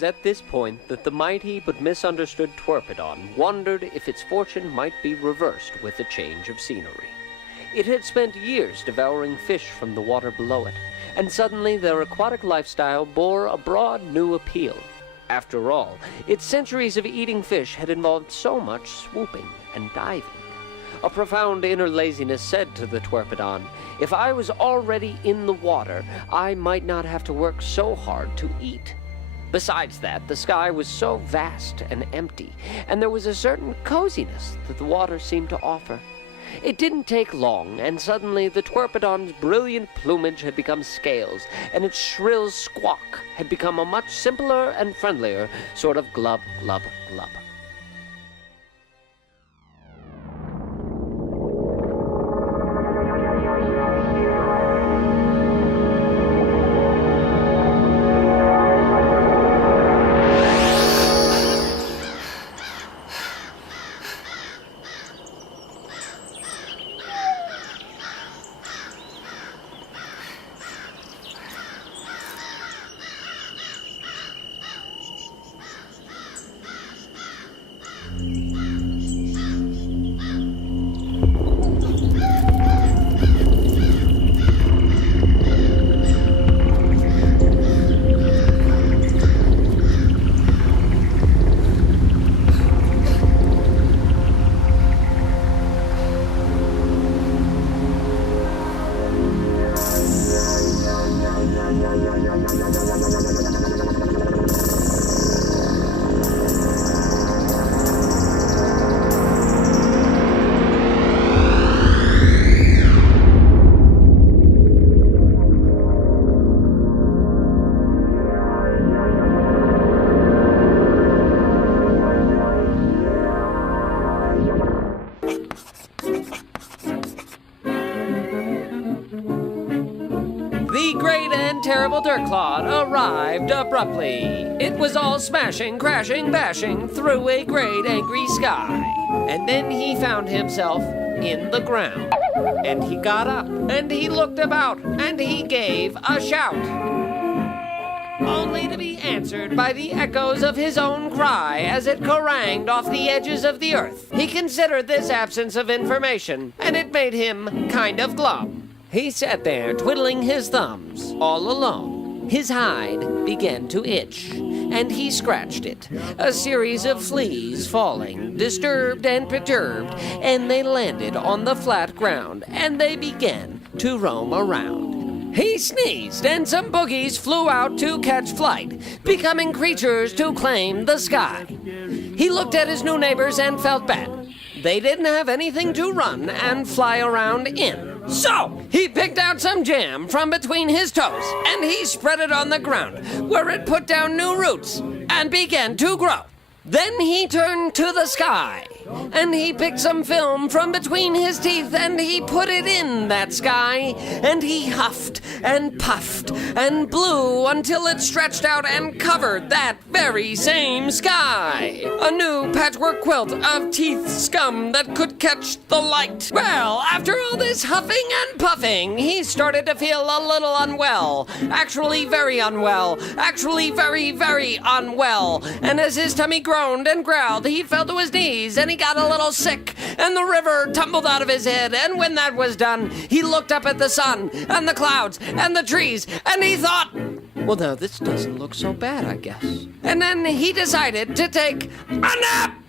was at this point that the mighty but misunderstood Twerpidon wondered if its fortune might be reversed with a change of scenery. It had spent years devouring fish from the water below it, and suddenly their aquatic lifestyle bore a broad new appeal. After all, its centuries of eating fish had involved so much swooping and diving. A profound inner laziness said to the Twerpidon, if I was already in the water, I might not have to work so hard to eat. Besides that, the sky was so vast and empty, and there was a certain coziness that the water seemed to offer. It didn't take long, and suddenly the Twerpidon's brilliant plumage had become scales, and its shrill squawk had become a much simpler and friendlier sort of glub, glub, glub. The great and terrible Dirtclod arrived abruptly. It was all smashing, crashing, bashing through a great angry sky. And then he found himself in the ground. And he got up, and he looked about, and he gave a shout. Only to be answered by the echoes of his own cry as it caranged off the edges of the earth. He considered this absence of information, and it made him kind of glum. He sat there twiddling his thumbs, all alone. His hide began to itch, and he scratched it. A series of fleas falling, disturbed and perturbed, and they landed on the flat ground, and they began to roam around. He sneezed, and some boogies flew out to catch flight, becoming creatures to claim the sky. He looked at his new neighbors and felt bad. They didn't have anything to run and fly around in. So, he picked out some jam from between his toes, and he spread it on the ground, where it put down new roots and began to grow. Then he turned to the sky, and he picked some film from between his teeth, and he put it in that sky, and he huffed and puffed and blew until it stretched out and covered that very same sky. A new patchwork quilt of teeth scum that could catch the light. Well, after all this huffing and puffing, he started to feel a little unwell. Actually very unwell. Actually very, very unwell. And as his tummy groaned and growled, he fell to his knees, and he got a little sick, and the river tumbled out of his head, and when that was done, he looked up at the sun, and the clouds, and the trees, and he thought, well, now this doesn't look so bad, I guess. And then he decided to take a nap!